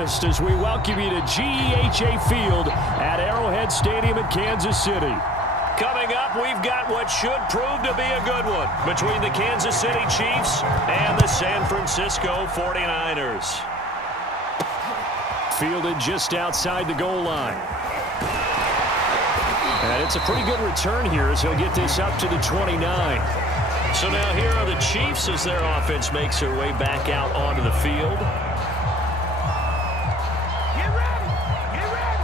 breakfast as we welcome you to GEHA Field at Arrowhead Stadium in Kansas City. Coming up, we've got what should prove to be a good one between the Kansas City Chiefs and the San Francisco 49ers. Fielded just outside the goal line. And it's a pretty good return here as he'll get this up to the 29. So now here are the Chiefs as their offense makes their way back out onto the field. Get ready! Get ready!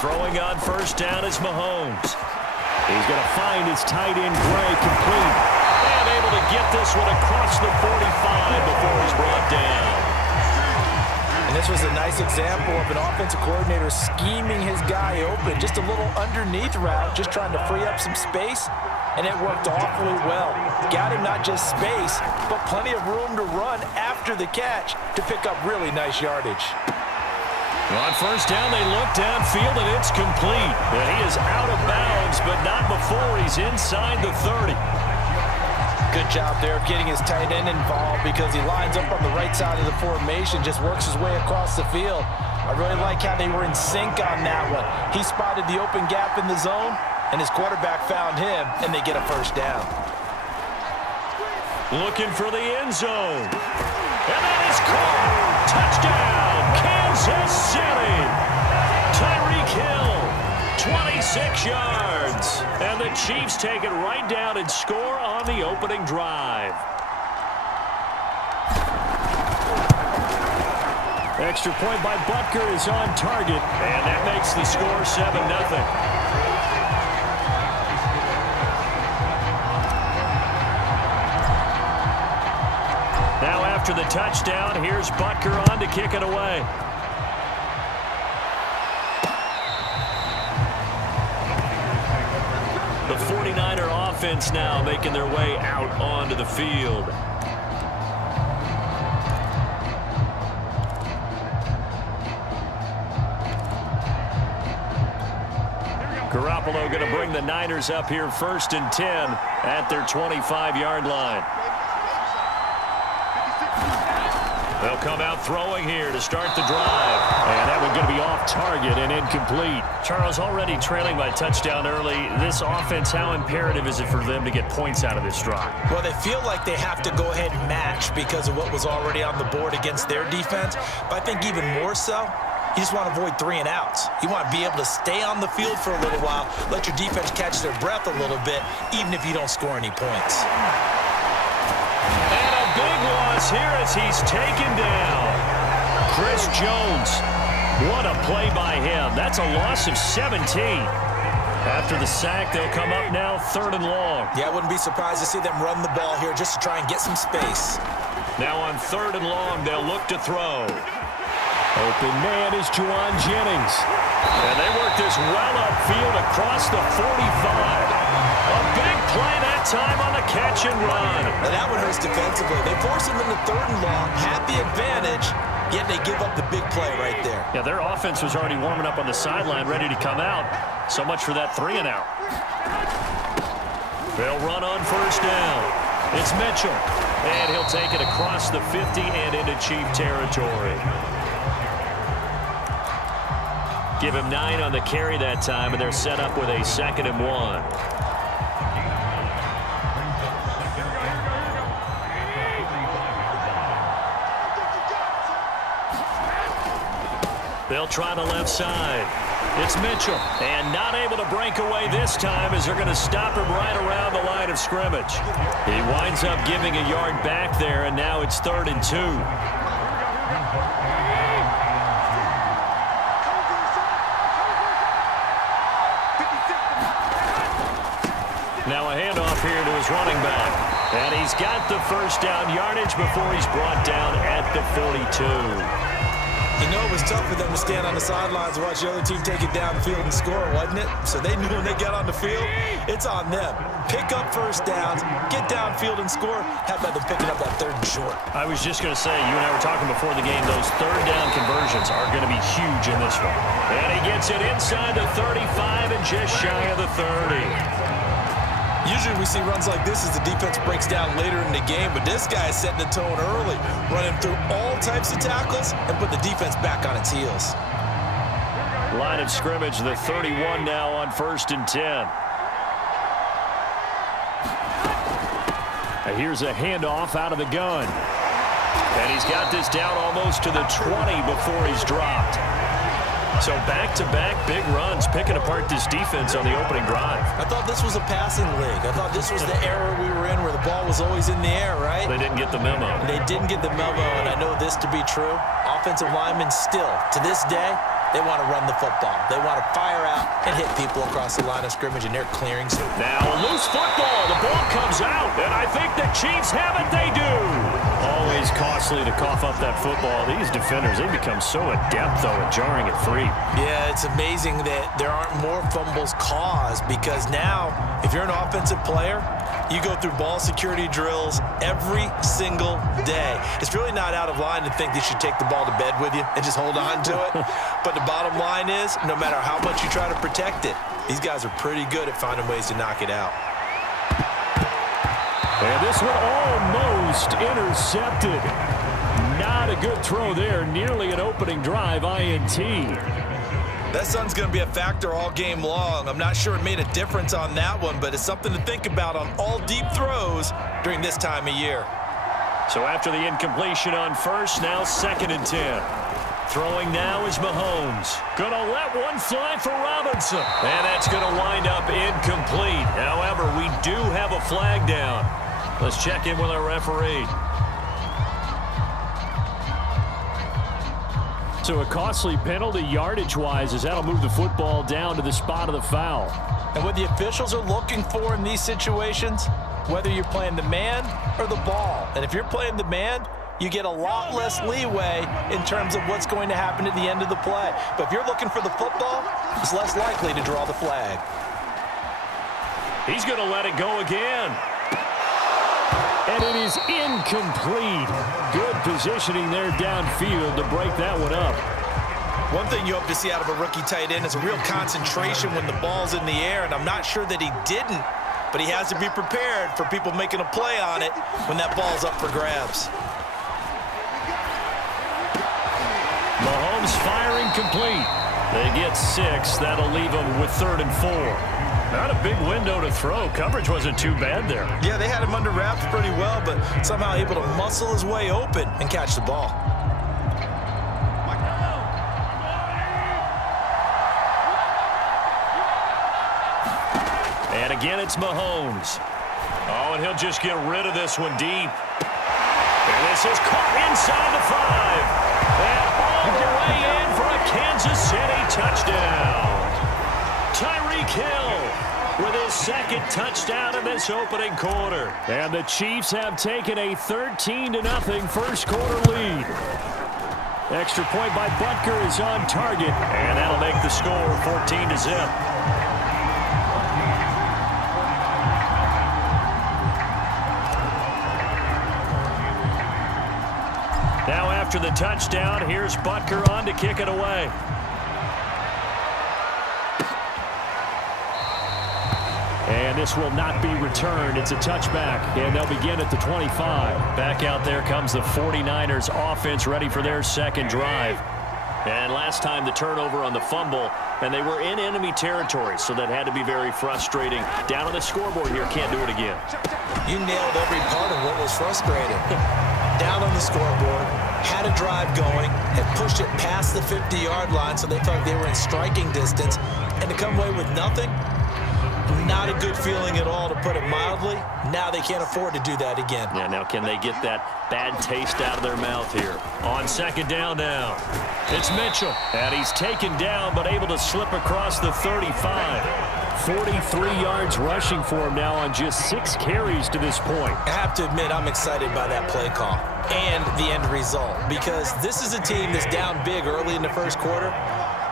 Throwing on first down is Mahomes. He's going to find his tight end Gray complete. And able to get this one across the 45 before he's brought down. And this was a nice example of an offensive coordinator scheming his guy open. Just a little underneath route, just trying to free up some space, and it worked awfully well. Got him not just space, but plenty of room to run after the catch to pick up really nice yardage. On first down, they look downfield, and it's complete. And he is out of bounds, but not before he's inside the 30. Good job there of getting his tight end involved because he lines up on the right side of the formation, just works his way across the field. I really like how they were in sync on that one. He spotted the open gap in the zone, and his quarterback found him, and they get a first down. Looking for the end zone. And that is caught. Touchdown, Kansas City. Tyreek Hill, 26 yards. And the Chiefs take it right down and score on the opening drive. Extra point by Butker is on target, and that makes the score 7-0. Now after the touchdown, here's Butker on to kick it away. The 49er offense now making their way out onto the field. Garoppolo going to bring the Niners up here 1st and 10 at their 25-yard line. They'll come out throwing here to start the drive. And that one's going to be off target and incomplete. Charles, already trailing by touchdown early. This offense, how imperative is it for them to get points out of this drive? Well, they feel like they have to go ahead and match because of what was already on the board against their defense. But I think even more so, you just want to avoid 3 and outs. You want to be able to stay on the field for a little while, let your defense catch their breath a little bit, even if you don't score any points. And a big loss here as he's taken down. Chris Jones. What a play by him. That's a loss of 17. After the sack, they'll come up now 3rd and long. Yeah, I wouldn't be surprised to see them run the ball here just to try and get some space. Now on 3rd and long, they'll look to throw. Open man is Juwan Jennings. And they work this well upfield across the 45. A big play that time on the catch and run. And that one hurts defensively. They force him into 3rd and long, have the advantage, yet they give up the big play right there. Yeah, their offense was already warming up on the sideline, ready to come out. So much for that 3 and out. They'll run on first down. It's Mitchell. And he'll take it across the 50 and into Chief territory. Give him 9 on the carry that time, and they're set up with a 2nd and 1. They'll try the left side. It's Mitchell, and not able to break away this time as they're going to stop him right around the line of scrimmage. He winds up giving a yard back there, and now it's 3rd and 2. Now a handoff here to his running back. And he's got the first down yardage before he's brought down at the 42. You know, it was tough for them to stand on the sidelines and watch the other team take it downfield and score, wasn't it? So they knew when they got on the field, it's on them. Pick up first downs, get downfield and score. How about them picking up that 3rd and short? I was just going to say, you and I were talking before the game, those 3rd down conversions are going to be huge in this one. And he gets it inside the 35 and just shy of the 30. Usually we see runs like this as the defense breaks down later in the game, but this guy is setting the tone early, running through all types of tackles and put the defense back on its heels. Line of scrimmage, the 31 now on 1st and 10. And here's a handoff out of the gun. And he's got this down almost to the 20 before he's dropped. So back-to-back big runs, picking apart this defense on the opening drive. I thought this was a passing league. I thought this was the era we were in where the ball was always in the air, right? They didn't get the memo. They didn't get the memo, and I know this to be true. Offensive linemen still, to this day, they want to run the football. They want to fire out and hit people across the line of scrimmage, and they're clearing. Now a loose football. The ball comes out, and I think the Chiefs have it. They do. Always costly to cough up that football. These defenders, they become so adept, though, at jarring it free. Yeah, it's amazing that there aren't more fumbles caused because now, if you're an offensive player, you go through ball security drills every single day. It's really not out of line to think that you should take the ball to bed with you and just hold on to it. But the bottom line is, no matter how much you try to protect it, these guys are pretty good at finding ways to knock it out. And this one almost intercepted. Not a good throw there. Nearly an opening drive INT. That sun's going to be a factor all game long. I'm not sure it made a difference on that one, but it's something to think about on all deep throws during this time of year. So after the incompletion on first, now 2nd and 10. Throwing now is Mahomes. Gonna let one fly for Robinson. And that's gonna wind up incomplete. However, we do have a flag down. Let's check in with our referee. So a costly penalty yardage-wise as that'll move the football down to the spot of the foul. And what the officials are looking for in these situations, whether you're playing the man or the ball. And if you're playing the man, you get a lot less leeway in terms of what's going to happen at the end of the play. But if you're looking for the football, it's less likely to draw the flag. He's going to let it go again. And it is incomplete. Good positioning there downfield to break that one up. One thing you hope to see out of a rookie tight end is a real concentration when the ball's in the air, and I'm not sure that he didn't, but he has to be prepared for people making a play on it when that ball's up for grabs. Mahomes firing complete. They get 6. That'll leave them with 3rd and 4. Not a big window to throw. Coverage wasn't too bad there. Yeah, they had him under wraps pretty well, but somehow able to muscle his way open and catch the ball. And again, it's Mahomes. Oh, and he'll just get rid of this one deep. And this is caught inside the 5. And all the way in for a Kansas City touchdown. Tyreek Hill with his 2nd touchdown in this opening quarter. And the Chiefs have taken a 13-0 first quarter lead. Extra point by Butker is on target. And that'll make the score 14-0. Now after the touchdown, here's Butker on to kick it away. And this will not be returned. It's a touchback, and they'll begin at the 25. Back out there comes the 49ers offense ready for their 2nd drive. And last time the turnover on the fumble, and they were in enemy territory, so that had to be very frustrating. Down on the scoreboard here, can't do it again. You nailed every part of what was frustrating. Down on the scoreboard, had a drive going, had pushed it past the 50-yard line so they felt like they were in striking distance, and to come away with nothing, not a good feeling at all, to put it mildly. Now they can't afford to do that again. Yeah, now can they get that bad taste out of their mouth here? On 2nd down now, it's Mitchell. And he's taken down but able to slip across the 35. 43 yards rushing for him now on just 6 carries to this point. I have to admit, I'm excited by that play call and the end result, because this is a team that's down big early in the first quarter,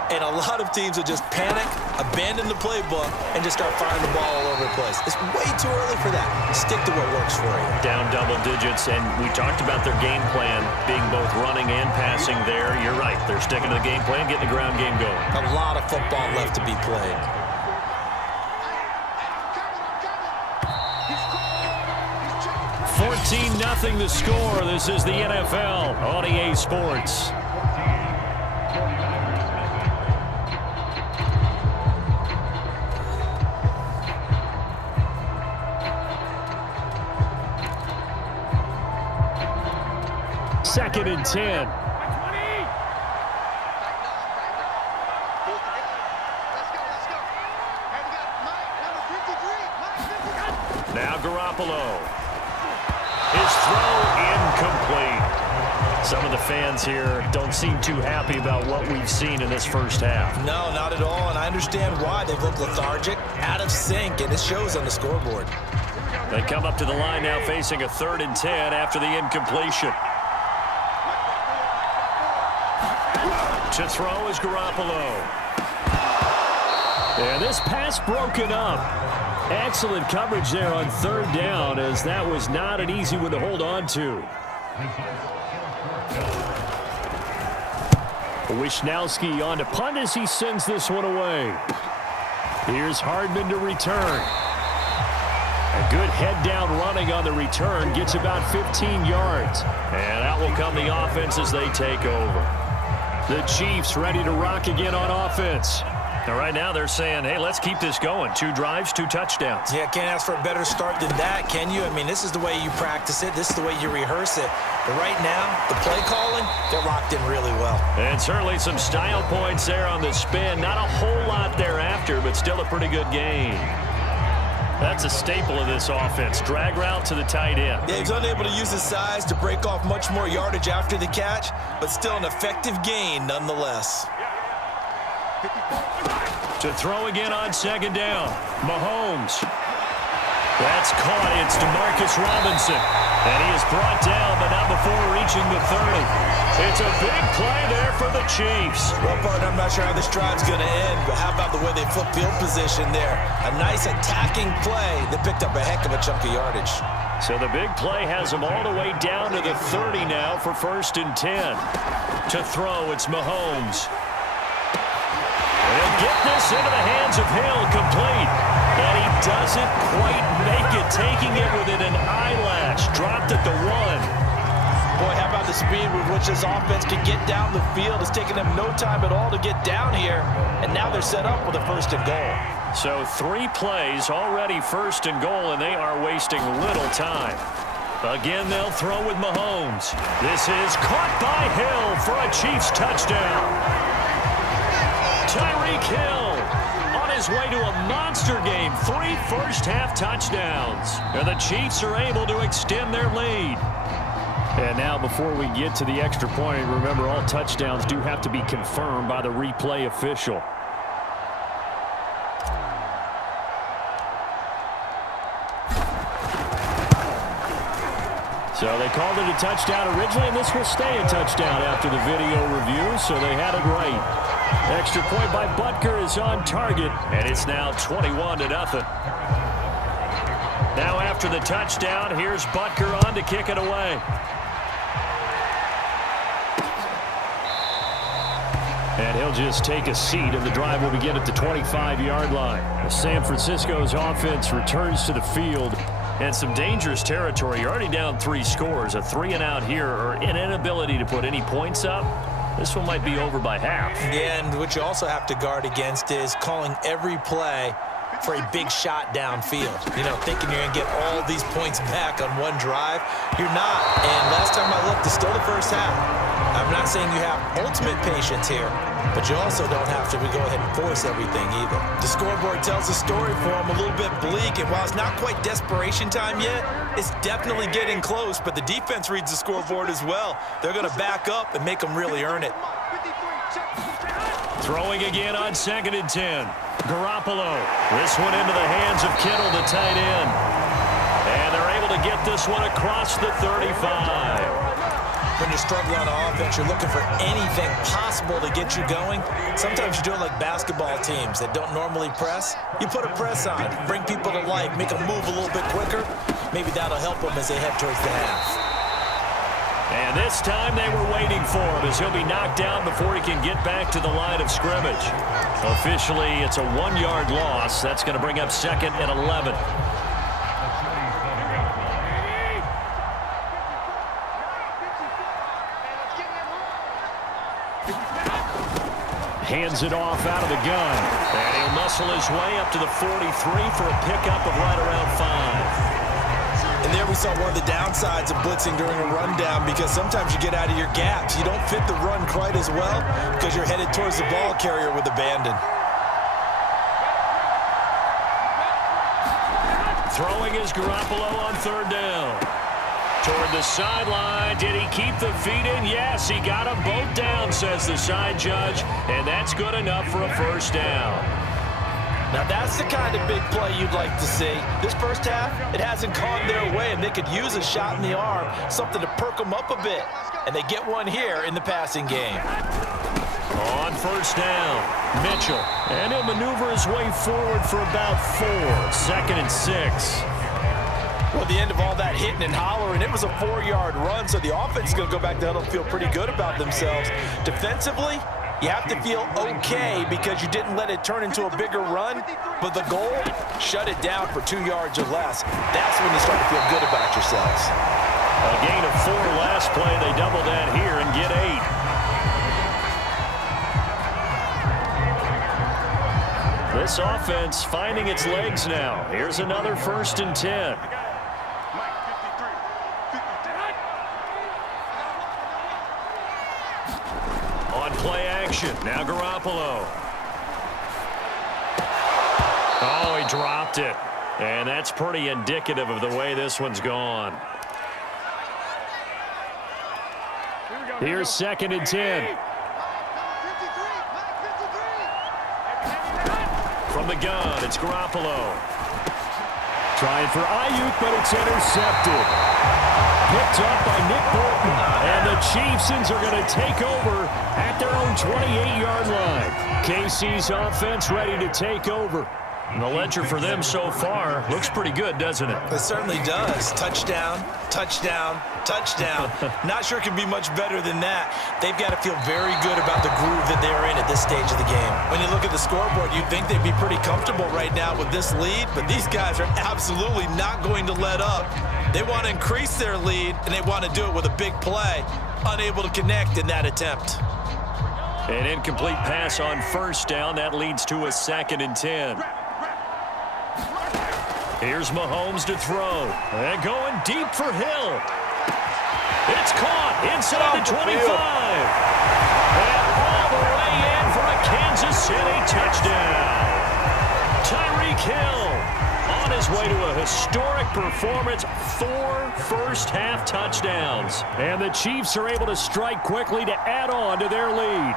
and a lot of teams will just panic, abandon the playbook, and just start firing the ball all over the place. It's way too early for that. Stick to what works for you. Down double digits, and we talked about their game plan being both running and passing there. You're right. They're sticking to the game plan, getting the ground game going. A lot of football left to be played. 14-0 the score. This is the NFL on EA Sports. Second and 10. Now Garoppolo. His throw incomplete. Some of the fans here don't seem too happy about what we've seen in this first half. No, not at all, and I understand why. They've looked lethargic, out of sync, and it shows on the scoreboard. They come up to the line now facing a 3rd and 10 after the incompletion. To throw is Garoppolo. And this pass broken up. Excellent coverage there on 3rd down, as that was not an easy one to hold on to. Wishnowski on to punt as he sends this one away. Here's Hardman to return. A good head-down running on the return. Gets about 15 yards. And out will come the offense as they take over. The Chiefs ready to rock again on offense. Now, right now they're saying, hey, let's keep this going. 2 drives, 2 touchdowns. Yeah, can't ask for a better start than that, can you? I mean, this is the way you practice it. This is the way you rehearse it. But right now, the play calling, they're locked in really well. And certainly some style points there on the spin. Not a whole lot thereafter, but still a pretty good game. That's a staple of this offense. Drag route to the tight end. Yeah, he's unable to use his size to break off much more yardage after the catch, but still an effective gain nonetheless. To throw again on 2nd down. Mahomes. That's caught. It's DeMarcus Robinson. And he is brought down, but not before reaching the 30. It's a big play there for the Chiefs. Well, partner, I'm not sure how this drive's going to end, but how about the way they flip field position there? A nice attacking play that picked up a heck of a chunk of yardage. So the big play has them all the way down to the 30 now for 1st and 10. To throw, it's Mahomes. They'll get this into the hands of Hill, complete. And he doesn't quite make it, taking it within an eyelash. Dropped at the 1. Boy, how about the speed with which this offense can get down the field? It's taken them no time at all to get down here. And now they're set up with a 1st and goal. So 3 plays, already 1st and goal, and they are wasting little time. Again, they'll throw with Mahomes. This is caught by Hill for a Chiefs touchdown. Tyreek Hill on his way to a monster game. 3 first-half touchdowns. And the Chiefs are able to extend their lead. And now, before we get to the extra point, remember, all touchdowns do have to be confirmed by the replay official. So they called it a touchdown originally, and this will stay a touchdown after the video review, so they had it right. Extra point by Butker is on target, and it's now 21-0. Now after the touchdown, here's Butker on to kick it away. And he'll just take a seat, and the drive will begin at the 25-yard line. San Francisco's offense returns to the field. And some dangerous territory. You're already down 3 scores. A 3-and-out here, or an inability to put any points up. This one might be over by half. Yeah, and what you also have to guard against is calling every play for a big shot downfield. You know, thinking you're going to get all these points back on one drive. You're not. And last time I looked, it's still the first half. I'm not saying you have ultimate patience here, but you also don't have to go ahead and force everything either. The scoreboard tells a story for them, a little bit bleak, and while it's not quite desperation time yet, it's definitely getting close, but the defense reads the scoreboard as well. They're going to back up and make them really earn it. Throwing again on 2nd and 10. Garoppolo. This one into the hands of Kittle, the tight end. And they're able to get this one across the 35. When you're struggling on offense, you're looking for anything possible to get you going. Sometimes you do it like basketball teams that don't normally press. You put a press on, bring people to life, make them move a little bit quicker. Maybe that'll help them as they head towards the half. And this time they were waiting for him as he'll be knocked down before he can get back to the line of scrimmage. Officially, it's a 1-yard loss. That's going to bring up 2nd and 11. Hands it off out of the gun. And he'll muscle his way up to the 43 for a pickup of right around 5. And there we saw one of the downsides of blitzing during a rundown, because sometimes you get out of your gaps. You don't fit the run quite as well because you're headed towards the ball carrier with abandon. Throwing is Garoppolo on third down. Toward the sideline. Did he keep the feet in? Yes, he got them both down, says the side judge. And that's good enough for a first down. Now that's the kind of big play you'd like to see. This first half, it hasn't gone their way, and they could use a shot in the arm, something to perk them up a bit. And they get one here in the passing game. On first down, Mitchell. And he'll maneuver his way forward for about 4. 2nd and 6. Well, the end of all that hitting and hollering, it was a 4-yard run, so the offense is going to go back down and feel pretty good about themselves. Defensively, you have to feel okay because you didn't let it turn into a bigger run, but the goal, shut it down for 2 yards or less. That's when you start to feel good about yourselves. A gain of 4 last play. They double that here and get 8. This offense finding its legs now. Here's another 1st and 10. On play action, now Garoppolo. Oh, he dropped it. And that's pretty indicative of the way this one's gone. Here's 2nd and 10. From the gun, it's Garoppolo. Trying for Ayuk, but it's intercepted. Picked up by Nick Bolton. And the Chiefs are going to take over at their own 28-yard line. KC's offense ready to take over. And the ledger for them so far looks pretty good, doesn't it? It certainly does. Touchdown, touchdown, touchdown. Not sure it can be much better than that. They've got to feel very good about the groove that they're in at this stage of the game. When you look at the scoreboard, you'd think they'd be pretty comfortable right now with this lead, but these guys are absolutely not going to let up. They want to increase their lead, and they want to do it with a big play. Unable to connect in that attempt. An incomplete pass on first down. That leads to a 2nd and 10. Here's Mahomes to throw. And going deep for Hill. It's caught inside the 25. And all the way in for a Kansas City touchdown. Tyreek Hill on his way to a historic performance. 4 first-half touchdowns. And the Chiefs are able to strike quickly to add on to their lead.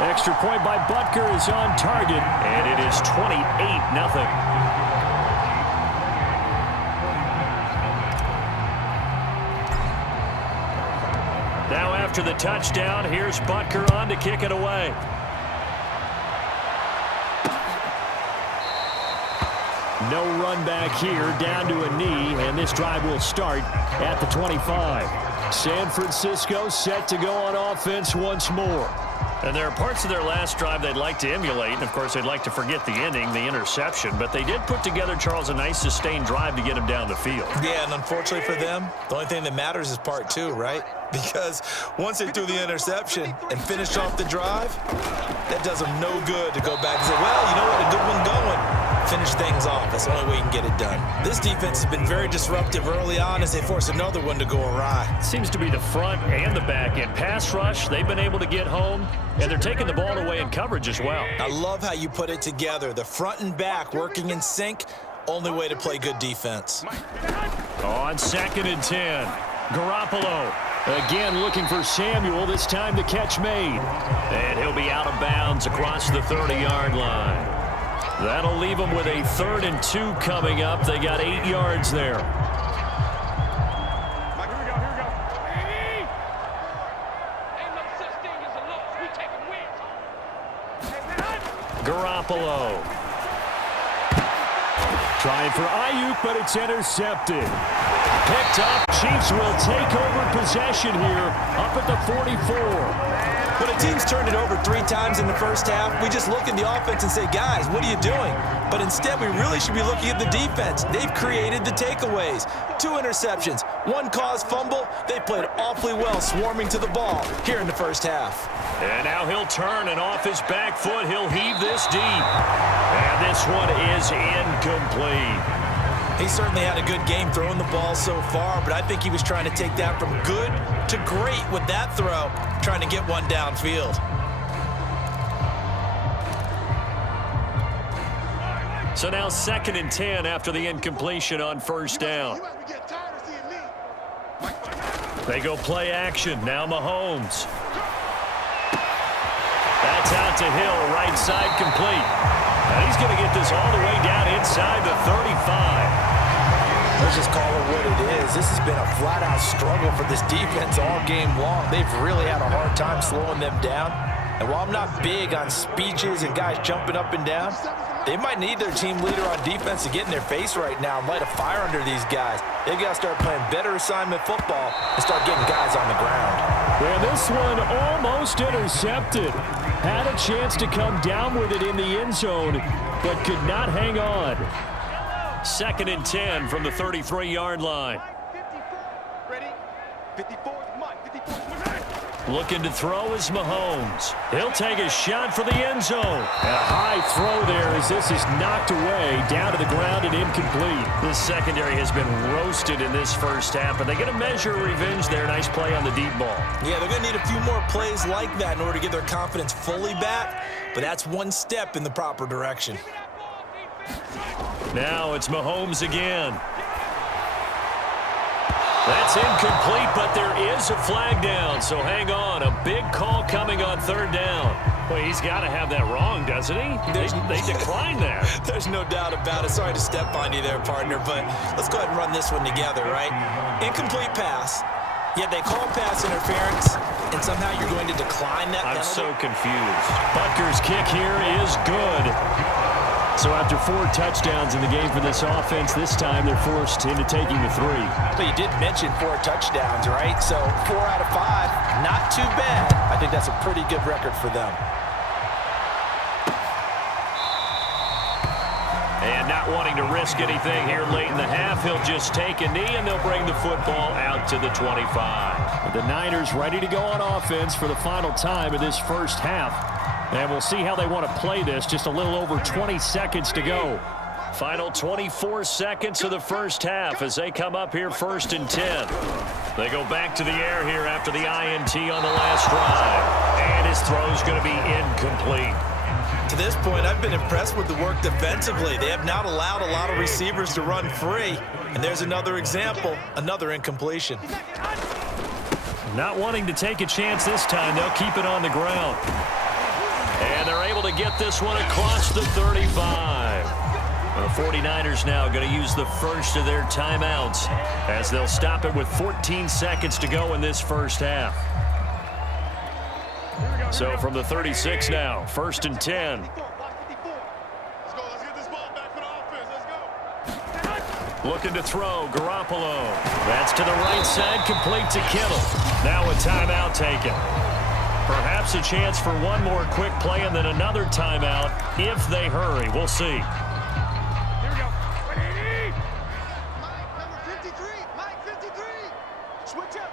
Extra point by Butker is on target, and it is 28-0. Now after the touchdown, here's Butker on to kick it away. No run back here, down to a knee, and this drive will start at the 25. San Francisco set to go on offense once more. And there are parts of their last drive they'd like to emulate. And, of course, they'd like to forget the ending, the interception. But they did put together, Charles, a nice sustained drive to get him down the field. Yeah, and unfortunately for them, the only thing that matters is part 2, right? Because once they threw the interception and finished off the drive, that does them no good to go back and say, well, you know what, a good one going. Finish things off. That's the only way you can get it done. This defense has been very disruptive early on as they force another one to go awry. Seems to be the front and the back end. Pass rush, they've been able to get home, and they're taking the ball away in coverage as well. I love how you put it together. The front and back working in sync, only way to play good defense. On 2nd and 10, Garoppolo. Again looking for Samuel, this time the catch made. And he'll be out of bounds across the 30-yard line. That'll leave them with a 3rd and 2 coming up. They got 8 yards there. Garoppolo. Trying for Ayuk, but it's intercepted. Picked up. Chiefs will take over possession here up at the 44. When a team's turned it over 3 times in the first half, we just look at the offense and say, guys, what are you doing? But instead, we really should be looking at the defense. They've created the takeaways. 2 interceptions, 1 caused fumble. They played awfully well swarming to the ball here in the first half. And now he'll turn, and off his back foot, he'll heave this deep. And this one is incomplete. He certainly had a good game throwing the ball so far, but I think he was trying to take that from good to great with that throw, trying to get one downfield. So now 2nd and 10 after the incompletion on first down. They go play action. Now Mahomes. That's out to Hill, right side complete. And he's going to get this all the way down inside the 35. Let's just call it what it is. This has been a flat-out struggle for this defense all game long. They've really had a hard time slowing them down. And while I'm not big on speeches and guys jumping up and down, they might need their team leader on defense to get in their face right now and light a fire under these guys. They've got to start playing better assignment football and start getting guys on the ground. And this one almost intercepted. Had a chance to come down with it in the end zone, but could not hang on. 2nd and 10 from the 33-yard line. Ready? 54. Looking to throw is Mahomes. He'll take a shot for the end zone. And a high throw there as this is knocked away down to the ground and incomplete. This secondary has been roasted in this first half, but they get a measure of revenge there. Nice play on the deep ball. Yeah, they're going to need a few more plays like that in order to get their confidence fully back, but that's one step in the proper direction. Now it's Mahomes again. That's incomplete, but there is a flag down, so hang on. A big call coming on 3rd down. Well, he's got to have that wrong, doesn't he? They declined that. There's no doubt about it. Sorry to step on you there, partner, but let's go ahead and run this one together, right? Incomplete pass, yet they call pass interference, and somehow you're going to decline that penalty? I'm so confused. Butker's kick here is good. So after 4 touchdowns in the game for this offense, this time they're forced into taking the 3. But you did mention 4 touchdowns, right? So 4 out of 5, not too bad. I think that's a pretty good record for them. And not wanting to risk anything here late in the half, he'll just take a knee, and they'll bring the football out to the 25. The Niners ready to go on offense for the final time of this first half. And we'll see how they want to play this. Just a little over 20 seconds to go. Final 24 seconds of the first half as they come up here 1st and 10. They go back to the air here after the INT on the last drive. And his throw's going to be incomplete. To this point, I've been impressed with the work defensively. They have not allowed a lot of receivers to run free. And there's another example, another incompletion. Not wanting to take a chance this time. They'll keep it on the ground. And they're able to get this one across the 35. The 49ers now going to use the first of their timeouts as they'll stop it with 14 seconds to go in this first half. So from the 36 now, 1st and 10. Let's get this ball back for the offense. Let's go. Looking to throw, Garoppolo. That's to the right side, complete to Kittle. Now a timeout taken. Perhaps a chance for one more quick play and then another timeout if they hurry. We'll see. Here we go. Ready? Mike, number 53. Mike, 53. Switch up.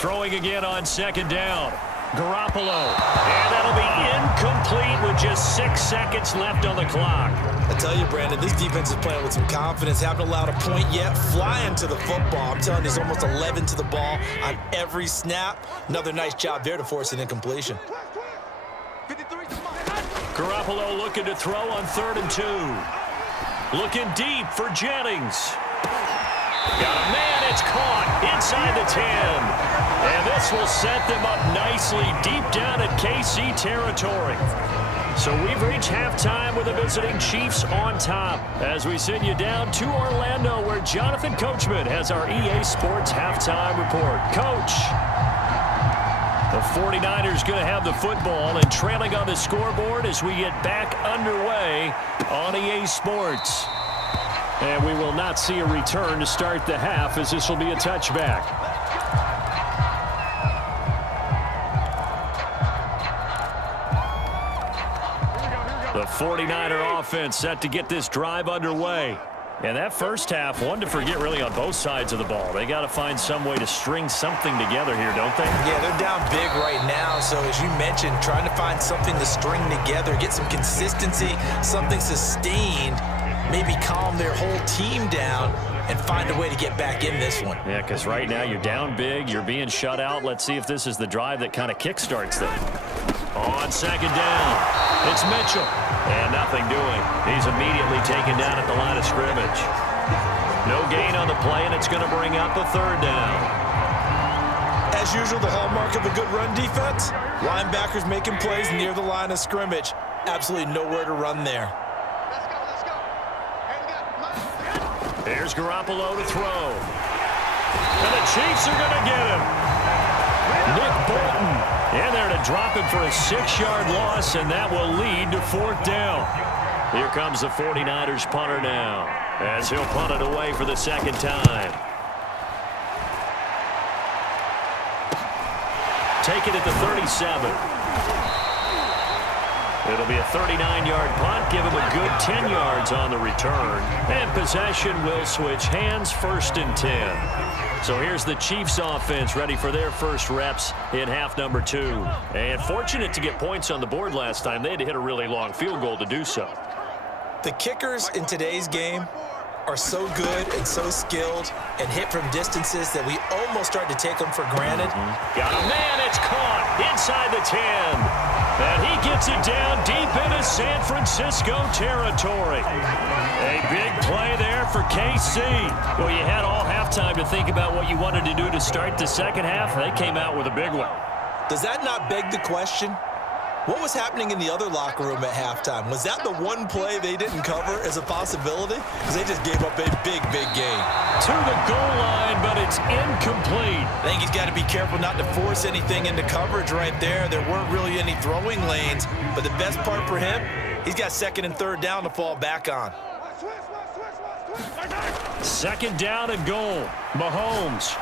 Throwing again on 2nd down. Garoppolo. And that'll be incomplete with just 6 seconds left on the clock. I tell you, Brandon, this defense is playing with some confidence. Haven't allowed a point yet. Flying to the football. I'm telling you, there's almost 11 to the ball on every snap. Another nice job there to force an incompletion. 53. Garoppolo looking to throw on 3rd and 2. Looking deep for Jennings. Got a man, it's caught inside the 10. And this will set them up nicely deep down at KC territory. So we've reached halftime with the visiting Chiefs on top as we send you down to Orlando where Jonathan Coachman has our EA Sports halftime report. Coach, the 49ers going to have the football and trailing on the scoreboard as we get back underway on EA Sports. And we will not see a return to start the half as this will be a touchback. 49er offense set to get this drive underway. And that first half, one to forget really on both sides of the ball. They got to find some way to string something together here, don't they? Yeah, they're down big right now. So as you mentioned, trying to find something to string together, get some consistency, something sustained, maybe calm their whole team down and find a way to get back in this one. Yeah, because right now you're down big, you're being shut out. Let's see if this is the drive that kind of kickstarts them. On second down, it's Mitchell. And nothing doing. He's immediately taken down at the line of scrimmage. No gain on the play, and it's going to bring up a third down. As usual, the hallmark of a good run defense, linebackers making plays near the line of scrimmage. Absolutely nowhere to run there. Let's go. Here's Garoppolo to throw. And the Chiefs are going to get him. Nick Bolton in there to drop him for a 6-yard loss, and that will lead to fourth down. Here comes the 49ers punter now, as he'll punt it away for the second time. Take it at the 37. It'll be a 39-yard punt, give him a good 10 yards on the return. And possession will switch hands, 1st and 10. So here's the Chiefs offense ready for their first reps in half number 2. And fortunate to get points on the board last time. They had to hit a really long field goal to do so. The kickers in today's game are so good and so skilled and hit from distances that we almost start to take them for granted. Got a man, it's caught inside the 10. And he gets it down deep into San Francisco territory. A big play there for KC. Well, you had all halftime to think about what you wanted to do to start the second half. They came out with a big one. Does that not beg the question? What was happening in the other locker room at halftime? Was that the one play they didn't cover as a possibility? Because they just gave up a big gain. To the goal line, but it's incomplete. I think he's got to be careful not to force anything into coverage right there. There weren't really any throwing lanes, but the best part for him, he's got 2nd and 3rd down to fall back on. Second down and goal. Mahomes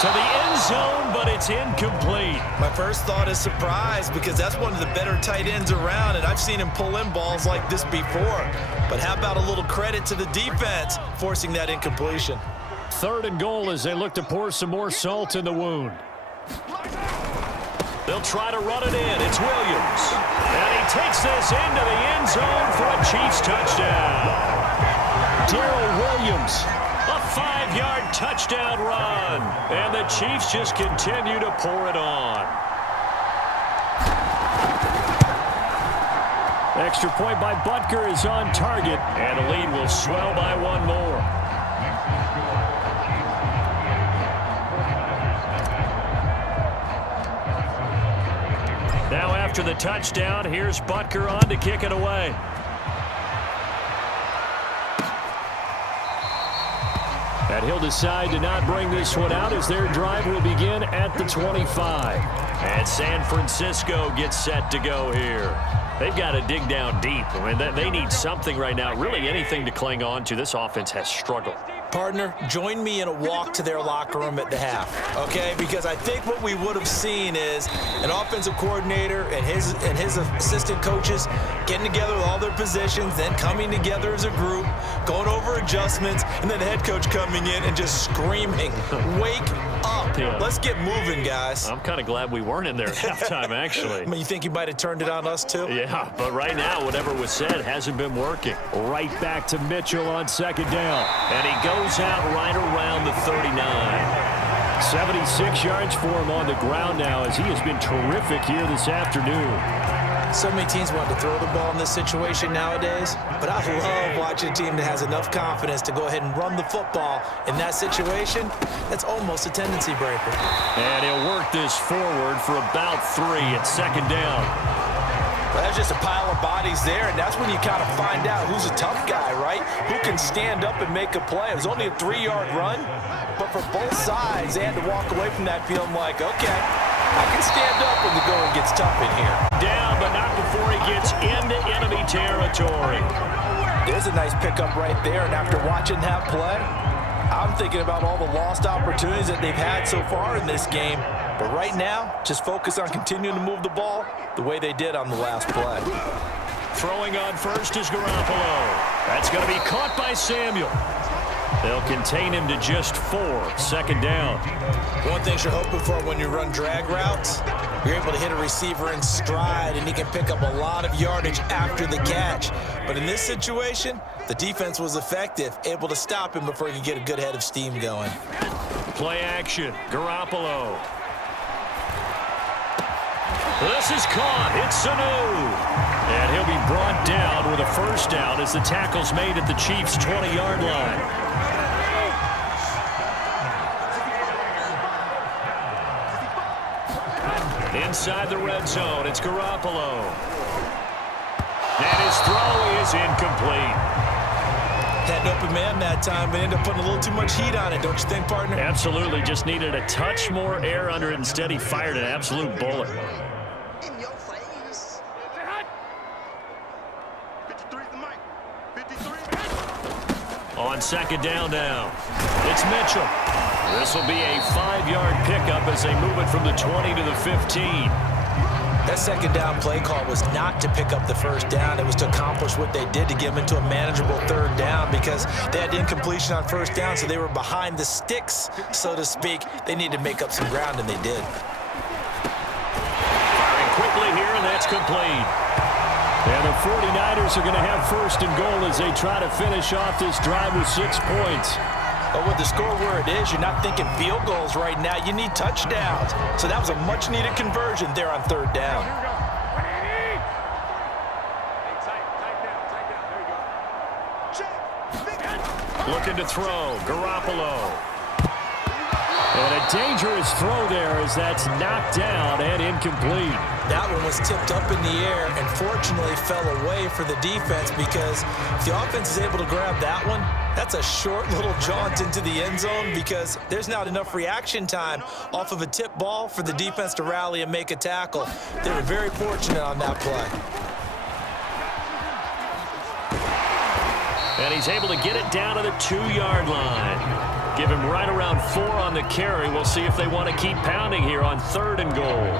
to the end zone, but it's incomplete. My first thought is surprise because that's one of the better tight ends around, and I've seen him pull in balls like this before. But how about a little credit to the defense forcing that incompletion? 3rd and goal as they look to pour some more salt in the wound. They'll try to run it in. It's Williams. And he takes this into the end zone for a Chiefs touchdown. Darrell Williams, a 5-yard touchdown run. And the Chiefs just continue to pour it on. Extra point by Butker is on target. And the lead will swell by one more. Now after the touchdown, here's Butker on to kick it away. And he'll decide to not bring this one out as their drive will begin at the 25. And San Francisco gets set to go here. They've got to dig down deep. I mean, they need something right now, really anything to cling on to. This offense has struggled. Partner, join me in a walk to their locker room at the half, okay? Because I think what we would have seen is an offensive coordinator and his assistant coaches getting together with all their positions, then coming together as a group, going over adjustments, and then the head coach coming in and just screaming, "Wake up. Yeah. Let's get moving, guys." I'm kind of glad we weren't in there at halftime, actually. I mean, you think you might have turned it on us, too? Yeah, but right now, whatever was said hasn't been working. Right back to Mitchell on second down. And he goes out right around the 39. 76 yards for him on the ground now as he has been terrific here this afternoon. So many teams want to throw the ball in this situation nowadays, but I love watching a team that has enough confidence to go ahead and run the football in that situation. That's almost a tendency breaker. And he'll work this forward for about 3 at second down. Well, that's just a pile of bodies there, and that's when you kind of find out who's a tough guy, right? Who can stand up and make a play. It was only a 3-yard run, but for both sides, they had to walk away from that feeling like, okay, I can stand up when the going gets tough in here. Down, but not before he gets into enemy territory. There's a nice pickup right there, and after watching that play, I'm thinking about all the lost opportunities that they've had so far in this game. But right now, just focus on continuing to move the ball the way they did on the last play. Throwing on first is Garoppolo. That's going to be caught by Samuel. They'll contain him to just 4. Second down. One thing you're hoping for when you run drag routes, you're able to hit a receiver in stride, and he can pick up a lot of yardage after the catch. But in this situation, the defense was effective, able to stop him before he could get a good head of steam going. Play action. Garoppolo. This is caught. It's Sanu. And he'll be brought down with a first down as the tackle's made at the Chiefs' 20-yard line. Inside the red zone, it's Garoppolo. And his throw is incomplete. Had an open man that time, but ended up putting a little too much heat on it, don't you think, partner? Absolutely. Just needed a touch more air under it. Instead, he fired an absolute bullet. In your face. 53's the mic. 53. On second down now, it's Mitchell. This will be a 5-yard pickup as they move it from the 20 to the 15. That second down play call was not to pick up the first down. It was to accomplish what they did to get them into a manageable third down because they had incompletion on first down, so they were behind the sticks, so to speak. They needed to make up some ground, and they did. Firing quickly here, and that's complete. And the 49ers are going to have first and goal as they try to finish off this drive with 6 points. But with the score where it is, you're not thinking field goals right now. You need touchdowns. So that was a much-needed conversion there on third down. Looking to throw. Garoppolo. And a dangerous throw there as that's knocked down and incomplete. That one was tipped up in the air and fortunately fell away for the defense because if the offense is able to grab that one, that's a short little jaunt into the end zone because there's not enough reaction time off of a tip ball for the defense to rally and make a tackle. They were very fortunate on that play. And he's able to get it down to the 2-yard line. Give him right around 4 on the carry. We'll see if they want to keep pounding here on 3rd and goal.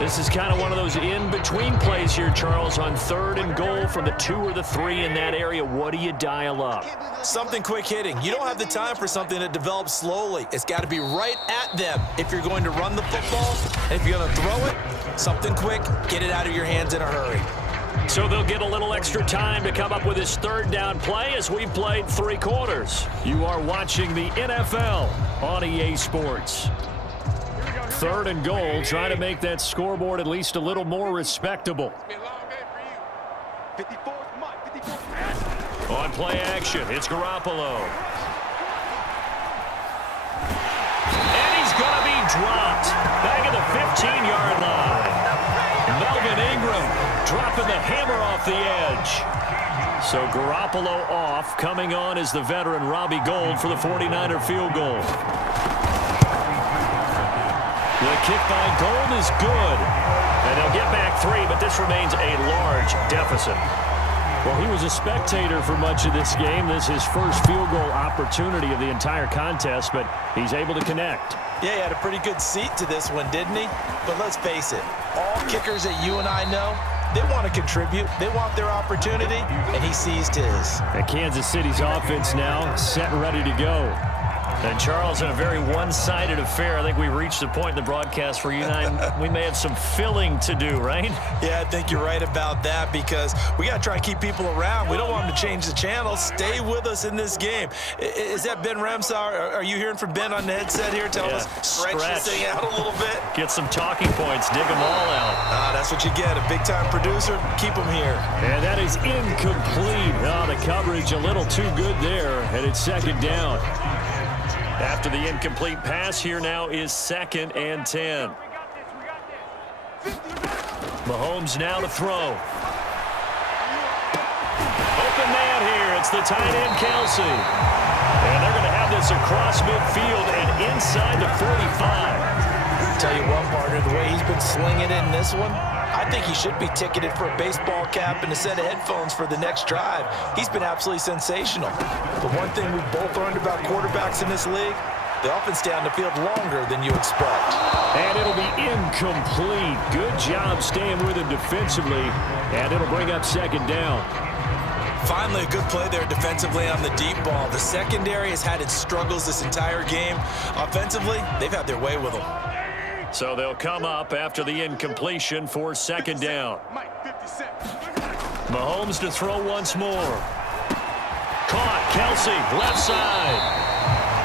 This is kind of one of those in-between plays here, Charles, on 3rd and goal from the 2 or the 3 in that area. What do you dial up? Something quick hitting. You don't have the time for something that develops slowly. It's got to be right at them if you're going to run the football. And if you're going to throw it, something quick, get it out of your hands in a hurry. So they'll get a little extra time to come up with his 3rd down play as we've played 3 quarters. You are watching the NFL on EA Sports. 3rd and goal, trying to make that scoreboard at least a little more respectable. On play action, it's Garoppolo. And he's going to be dropped back at the 15-yard line. Melvin Ingram dropping the hammer off the edge. So Garoppolo off. Coming on is the veteran Robbie Gould for the 49er field goal. The kick by Gould is good. And they'll get back 3, but this remains a large deficit. Well, he was a spectator for much of this game. This is his first field goal opportunity of the entire contest, but he's able to connect. Yeah, he had a pretty good seat to this one, didn't he? But let's face it, all kickers that you and I know, they want to contribute. They want their opportunity, and he seized his. And Kansas City's offense now set and ready to go. And Charles, in a very one-sided affair, I think we reached the point in the broadcast where you and I, we may have some filling to do, right? Yeah, I think you're right about that because we got to try to keep people around. We don't want them to change the channel. Stay with us in this game. Is that Ben Ramsar? Are you hearing from Ben on the headset here? Tell us, stretch this thing out a little bit. Get some talking points. Dig them all out. That's what you get. A big-time producer. Keep them here. And that is incomplete. The coverage a little too good there, and it's 2nd down. After the incomplete pass, here now is 2nd and 10. Mahomes now to throw. Open man here. It's the tight end, Kelsey. And they're going to have this across midfield and inside the 45. Tell you what, partner, the way he's been slinging in this one, I think he should be ticketed for a baseball cap and a set of headphones for the next drive. He's been absolutely sensational. The one thing we've both learned about quarterbacks in this league, The offense stay on the field longer than you expect. And it'll be incomplete. Good job staying with him defensively. And it'll bring up second down. Finally, a good play there defensively on the deep ball. The secondary has had its struggles this entire game. Offensively, they've had their way with them. So they'll come up after the incompletion for second down. Mahomes to throw once more. Caught. Kelsey, left side.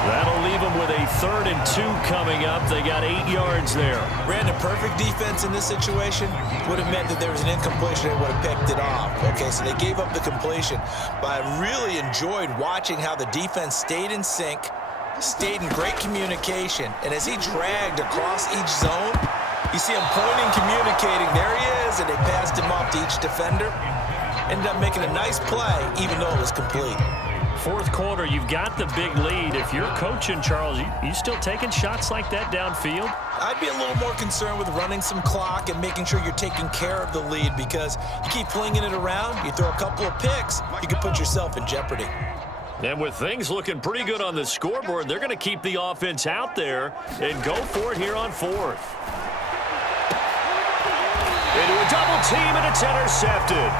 That'll leave them with a 3rd and 2 coming up. They got 8 yards there. Brandon, perfect defense in this situation would have meant that there was an incompletion. They would have picked it off. Okay, so they gave up the completion. But I really enjoyed watching how the defense stayed in sync, stayed in great communication. And as he dragged across each zone, you see him pointing, communicating. There he is, and they passed him off to each defender. Ended up making a nice play, even though it was complete. Fourth quarter, you've got the big lead. If you're coaching, Charles, you still taking shots like that downfield? I'd be a little more concerned with running some clock and making sure you're taking care of the lead, because you keep flinging it around, you throw a couple of picks, you could put yourself in jeopardy. And with things looking pretty good on the scoreboard, they're going to keep the offense out there and go for it here on 4th. Into a double team, and it's intercepted.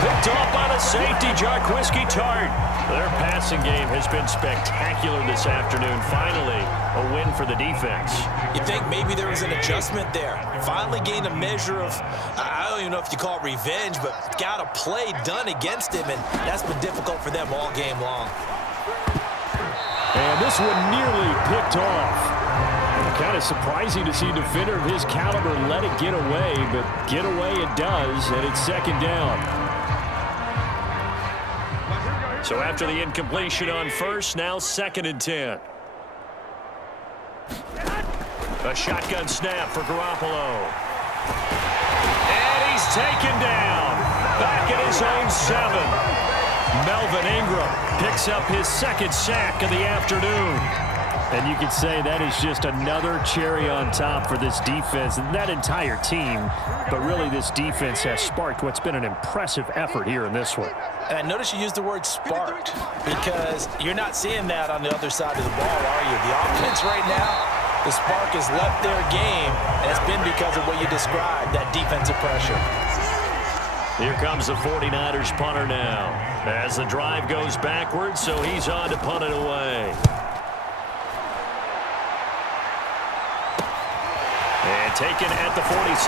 Picked off by the safety, Jarquiski Tart. Their passing game has been spectacular this afternoon. Finally, a win for the defense. You think maybe there was an adjustment there. Finally gained a measure of, I don't even know if you call it revenge, but got a play done against him, and that's been difficult for them all game long. And this one nearly picked off. Kind of surprising to see a defender of his caliber let it get away, but get away it does, and it's second down. So after the incompletion on first, now 2nd and 10. A shotgun snap for Garoppolo. And he's taken down. Back at his own 7. Melvin Ingram picks up his 2nd sack of the afternoon. And you could say that is just another cherry on top for this defense and that entire team. But really, this defense has sparked what's been an impressive effort here in this one. And I notice you use the word sparked, because you're not seeing that on the other side of the ball, are you? The offense right now, the spark has left their game, and it's been because of what you described, that defensive pressure. Here comes the 49ers punter now, as the drive goes backwards, so he's on to punt it away. And taken at the 46.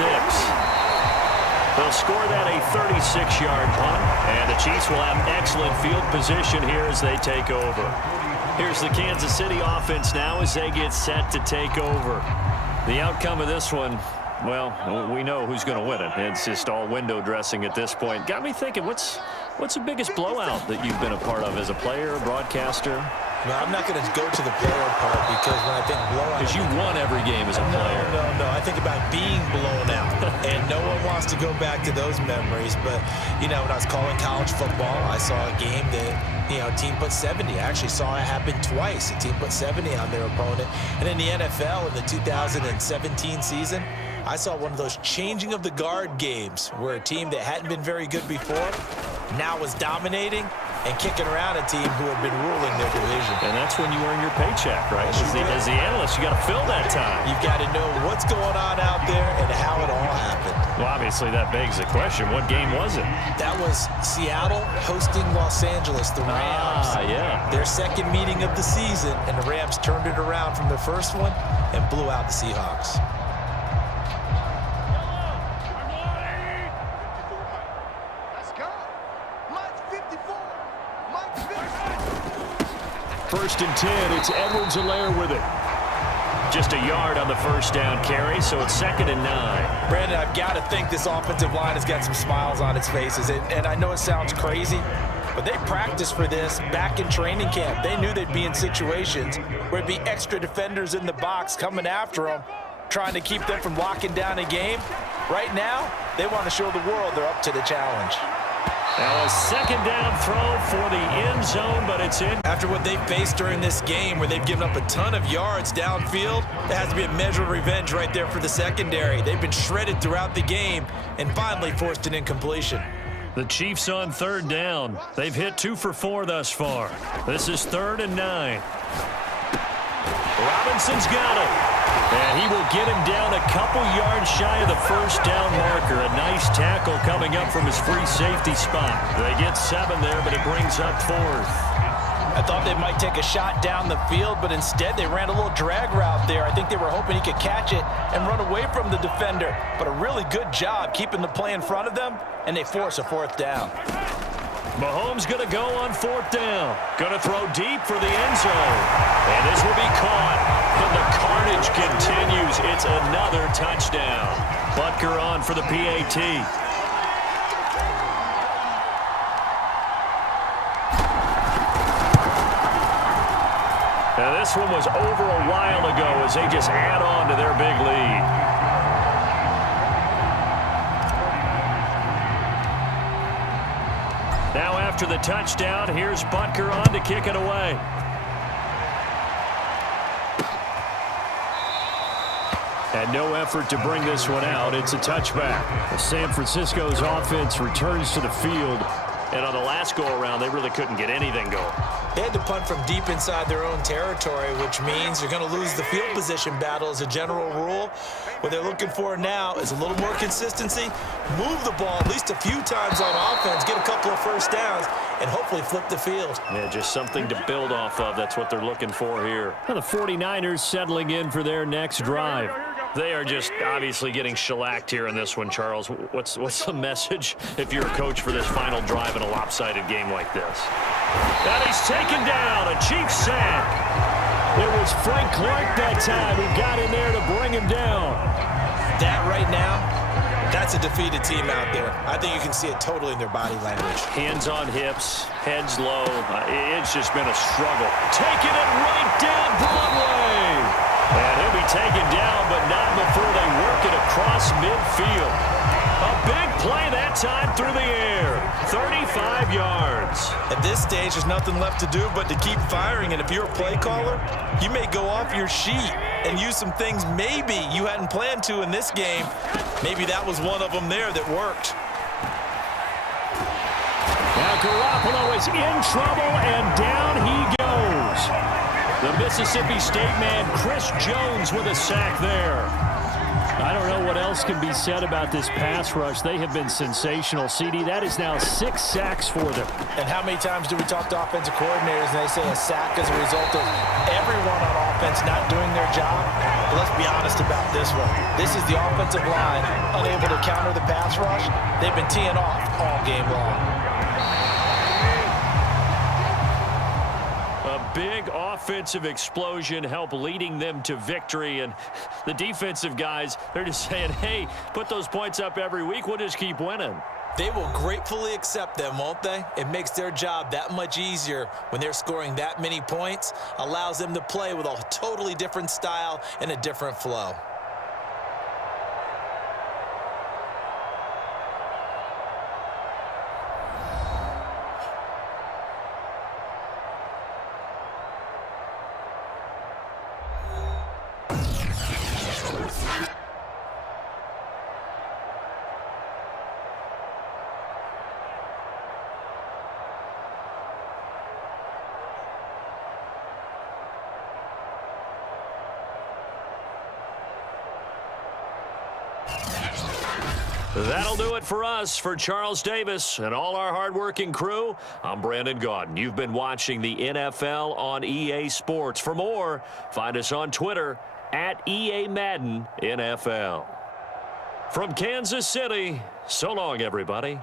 They'll score that a 36-yard punt, and the Chiefs will have excellent field position here as they take over. Here's the Kansas City offense now as they get set to take over. The outcome of this one, well, we know who's going to win it. It's just all window dressing at this point. Got me thinking, what's the biggest blowout that you've been a part of as a player, broadcaster? No, I'm not going to go to the player part, because when I think blowout... Because you won every game as a player. No. I think about being blown out, and no one wants to go back to those memories. But, you know, when I was calling college football, I saw a game that, you know, a team put 70. I actually saw it happen twice. A team put 70 on their opponent. And in the NFL, in the 2017 season, I saw one of those changing of the guard games where a team that hadn't been very good before now was dominating and kicking around a team who had been ruling their division. And that's when you earn your paycheck, right? As the analyst, you got to fill that time. You've got to know what's going on out there and how it all happened. Well, obviously, that begs the question, what game was it? That was Seattle hosting Los Angeles, the Rams. Yeah. Their second meeting of the season, and the Rams turned it around from the first one and blew out the Seahawks. First and 10, it's Edwards-Helaire with it. Just a yard on the first down carry, so it's 2nd and 9. Brandon, I've got to think this offensive line has got some smiles on its faces. And I know it sounds crazy, but they practiced for this back in training camp. They knew they'd be in situations where there'd be extra defenders in the box coming after them, trying to keep them from locking down a game. Right now, they want to show the world they're up to the challenge. Now a second down throw for the end zone, but it's in. After what they faced during this game, where they've given up a ton of yards downfield, there has to be a measure of revenge right there for the secondary. They've been shredded throughout the game and finally forced an incompletion. The Chiefs on 3rd down. They've hit 2 for 4 thus far. This is 3rd and 9. Robinson's got it. And he will get him down a couple yards shy of the first down marker. A nice tackle coming up from his free safety spot. They get 7 there, but it brings up 4th. I thought they might take a shot down the field, but instead they ran a little drag route there. I think they were hoping he could catch it and run away from the defender. But a really good job keeping the play in front of them, and they force a 4th down. Mahomes going to go on 4th down. Going to throw deep for the end zone. And this will be caught. And the carnage continues. It's another touchdown. Butker on for the PAT. Now this one was over a while ago as they just add on to their big lead. Now after the touchdown, here's Butker on to kick it away. And no effort to bring this one out. It's a touchback. San Francisco's offense returns to the field. And on the last go-around, they really couldn't get anything going. They had to punt from deep inside their own territory, which means you're going to lose the field position battle as a general rule. What they're looking for now is a little more consistency, move the ball at least a few times on offense, get a couple of first downs, and hopefully flip the field. Yeah, just something to build off of. That's what they're looking for here. Now the 49ers settling in for their next drive. They are just obviously getting shellacked here in this one, Charles. What's the message if you're a coach for this final drive in a lopsided game like this? And he's taken down, a Chiefs sack. It was Frank Clark that time who got in there to bring him down. That right now, that's a defeated team out there. I think you can see it totally in their body language. Hands on hips, heads low. It's just been a struggle. Taking it right down Broadway. And he'll be taken down, but not before they work it across midfield. A big play that time through the air. 35 yards. At this stage, there's nothing left to do but to keep firing. And if you're a play caller, you may go off your sheet and use some things maybe you hadn't planned to in this game. Maybe that was one of them there that worked. Now Garoppolo is in trouble, and down he goes. The Mississippi State man, Chris Jones, with a sack there. I don't know what else can be said about this pass rush. They have been sensational, CD. That is now 6 sacks for them. And how many times do we talk to offensive coordinators and they say a sack as a result of everyone on offense not doing their job? But let's be honest about this one. This is the offensive line unable to counter the pass rush. They've been teeing off all game long. Big offensive explosion help leading them to victory, and the defensive guys, they're just saying, hey, put those points up every week, we'll just keep winning. They will gratefully accept them, won't they? It makes their job that much easier when they're scoring that many points, allows them to play with a totally different style and a different flow. That'll do it for us. For Charles Davis and all our hardworking crew, I'm Brandon Gaudin. You've been watching the NFL on EA Sports. For more, find us on Twitter at EA Madden NFL. From Kansas City, so long, everybody.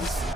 This